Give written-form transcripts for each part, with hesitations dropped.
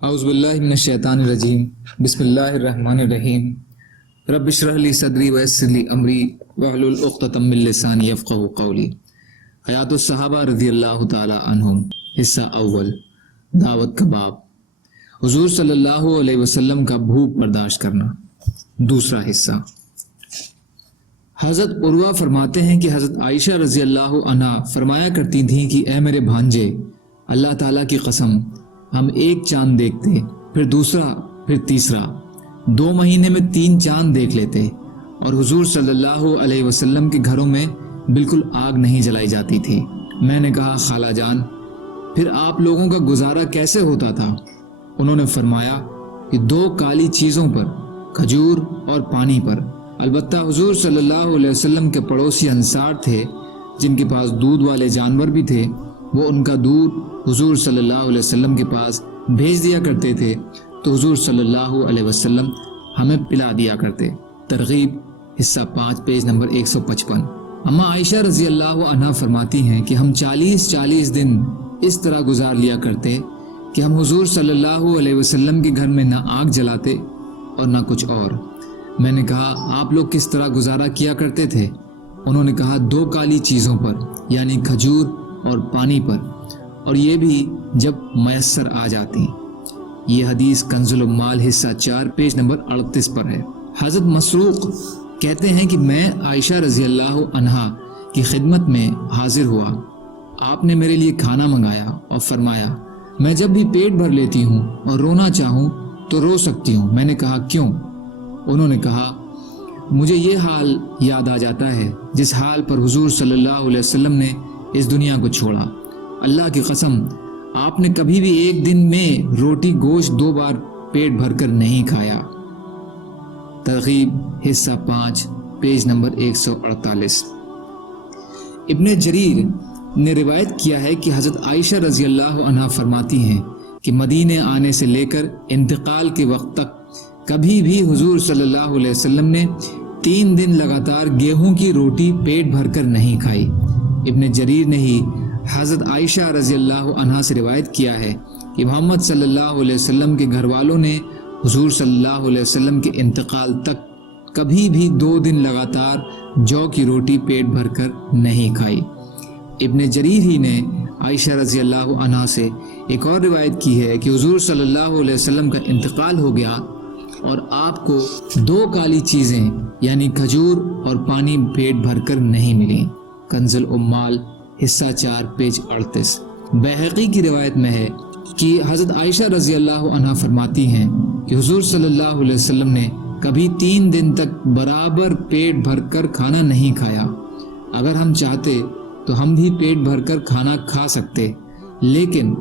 اعوذ باللہ من الشیطان الرجیم بسم اللہ الرحمن الرحیم رب اشرح لی صدری ویسر لی امری واحلل عقدۃ من لسانی یفقہوا قولی۔ حیات الصحابہ رضی اللہ تعالی عنہم، حصہ اول، دعوت کا باب، حضور صلی اللہ علیہ وسلم کا بھوک برداشت کرنا، دوسرا حصہ۔ حضرت عروہ فرماتے ہیں کہ حضرت عائشہ رضی اللہ عنہا فرمایا کرتی تھیں کہ اے میرے بھانجے، اللہ تعالیٰ کی قسم، ہم ایک چاند دیکھتے، پھر دوسرا، پھر تیسرا، 2 مہینے میں 3 چاند دیکھ لیتے، اور حضور صلی اللہ علیہ وسلم کے گھروں میں بالکل آگ نہیں جلائی جاتی تھی۔ میں نے کہا خالہ جان، پھر آپ لوگوں کا گزارا کیسے ہوتا تھا؟ انہوں نے فرمایا کہ 2 کالی چیزوں پر، کھجور اور پانی پر۔ البتہ حضور صلی اللہ علیہ وسلم کے پڑوسی انصار تھے جن کے پاس دودھ والے جانور بھی تھے، وہ ان کا دودھ حضور صلی اللہ علیہ وسلم کے پاس بھیج دیا کرتے تھے تو حضور صلی اللہ علیہ وسلم ہمیں پلا دیا کرتے۔ ترغیب حصہ 5 پیج نمبر 155۔ اما عائشہ رضی اللہ عنہا فرماتی ہیں کہ ہم 40 دن اس طرح گزار لیا کرتے کہ ہم حضور صلی اللہ علیہ وسلم کے گھر میں نہ آگ جلاتے اور نہ کچھ اور۔ میں نے کہا آپ لوگ کس طرح گزارا کیا کرتے تھے؟ انہوں نے کہا 2 کالی چیزوں پر، یعنی کھجور اور پانی پر، اور یہ بھی جب میسر آ جاتی۔ یہ حدیث کنز العمال حصہ 4 پیج نمبر 38 پر ہے۔ حضرت مسروق کہتے ہیں کہ میں عائشہ رضی اللہ عنہا کی خدمت میں حاضر ہوا، آپ نے میرے لیے کھانا منگایا اور فرمایا میں جب بھی پیٹ بھر لیتی ہوں اور رونا چاہوں تو رو سکتی ہوں۔ میں نے کہا کیوں؟ انہوں نے کہا مجھے یہ حال یاد آ جاتا ہے جس حال پر حضور صلی اللہ علیہ وسلم نے اس دنیا کو چھوڑا۔ اللہ کی قسم، آپ نے کبھی بھی ایک دن میں روٹی گوشت 2 بار پیٹ بھر کر نہیں کھایا۔ ترغیب حصہ 5 پیج نمبر 148۔ ابن جریر نے روایت کیا ہے کہ حضرت عائشہ رضی اللہ عنہا فرماتی ہیں کہ مدینے آنے سے لے کر انتقال کے وقت تک کبھی بھی حضور صلی اللہ علیہ وسلم نے 3 دن لگاتار گیہوں کی روٹی پیٹ بھر کر نہیں کھائی۔ ابن جریر نے ہی حضرت عائشہ رضی اللہ عنہا سے روایت کیا ہے کہ محمد صلی اللہ علیہ وسلم کے گھر والوں نے حضور صلی اللہ علیہ وسلم کے انتقال تک کبھی بھی 2 دن لگاتار جو کی روٹی پیٹ بھر کر نہیں کھائی۔ ابن جریر ہی نے عائشہ رضی اللہ عنہا سے ایک اور روایت کی ہے کہ حضور صلی اللہ علیہ وسلم کا انتقال ہو گیا اور آپ کو 2 کالی چیزیں یعنی کھجور اور پانی پیٹ بھر کر نہیں ملی۔ کنز العمال حصہ 4 پیج 38۔ بیہقی کی روایت میں ہے کہ حضرت عائشہ رضی اللہ عنہا فرماتی ہیں کہ حضور صلی اللہ علیہ وسلم نے کبھی 3 دن تک برابر پیٹ بھر کر کھانا نہیں کھایا۔ اگر ہم چاہتے تو ہم بھی پیٹ بھر کر کھانا کھا سکتے، لیکن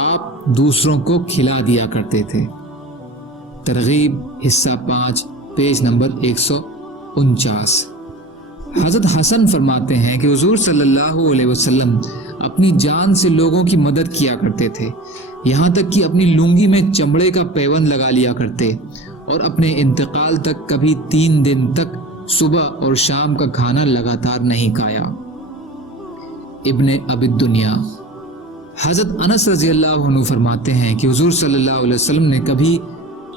آپ دوسروں کو کھلا دیا کرتے تھے۔ ترغیب حصہ 5 پیج نمبر 149۔ حضرت حسن فرماتے ہیں کہ حضور صلی اللہ علیہ وسلم اپنی جان سے لوگوں کی مدد کیا کرتے تھے، یہاں تک کہ اپنی لنگی میں چمڑے کا پیوند لگا لیا کرتے، اور اپنے انتقال تک کبھی 3 دن تک صبح اور شام کا کھانا لگاتار نہیں کھایا۔ ابن ابی الدنیا۔ حضرت انس رضی اللہ عنہ فرماتے ہیں کہ حضور صلی اللہ علیہ وسلم نے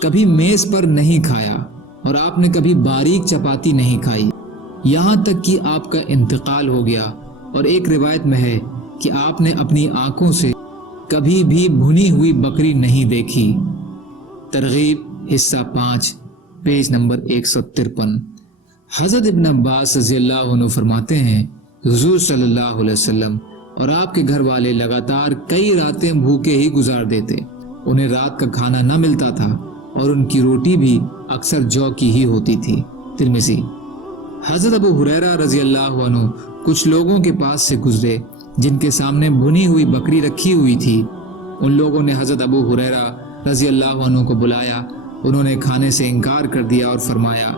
کبھی میز پر نہیں کھایا اور آپ نے کبھی باریک چپاتی نہیں کھائی، یہاں تک کہ آپ کا انتقال ہو گیا، اور ایک روایت میں ہے کہ آپ نے اپنی آنکھوں سے کبھی بھی بھنی ہوئی بکری نہیں دیکھی۔ ترغیب حصہ 5 پیج نمبر 153۔ حضرت ابن عباس رضی اللہ عنہ فرماتے ہیں کہ حضور صلی اللہ علیہ وسلم اور آپ کے گھر والے لگاتار کئی راتیں بھوکے ہی گزار دیتے، انہیں رات کا کھانا نہ ملتا تھا اور ان کی روٹی بھی اکثر جو کی ہی ہوتی تھی۔ ترمذی۔ حضرت ابو ہریرہ رضی اللہ عنہ کچھ لوگوں کے پاس سے گزرے جن کے سامنے بھنی ہوئی بکری رکھی ہوئی تھی۔ ان لوگوں نے حضرت ابو ہریرہ رضی اللہ عنہ کو بلایا، انہوں نے کھانے سے انکار کر دیا اور فرمایا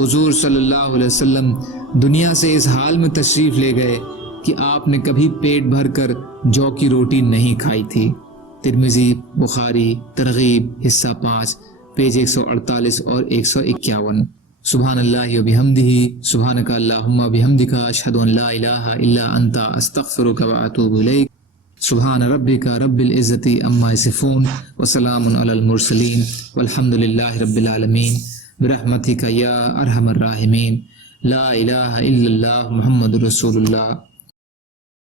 حضور صلی اللہ علیہ وسلم دنیا سے اس حال میں تشریف لے گئے کہ آپ نے کبھی پیٹ بھر کر جو کی روٹی نہیں کھائی تھی۔ ترمذی، بخاری۔ ترغیب حصہ 5 پیج 148 اور 151۔ سبحان اللہ و بحمدہ، سبحانک اللہم و بحمدک، اشہد ان لا الہ الا انت، استغفرک و اتوب الیک۔ سبحان ربک رب العزت عما یصفون وسلام علی المرسلین والحمد للہ رب العالمین برحمتک یا ارحم الراحمین لا الہ الا اللہ محمد رسول اللہ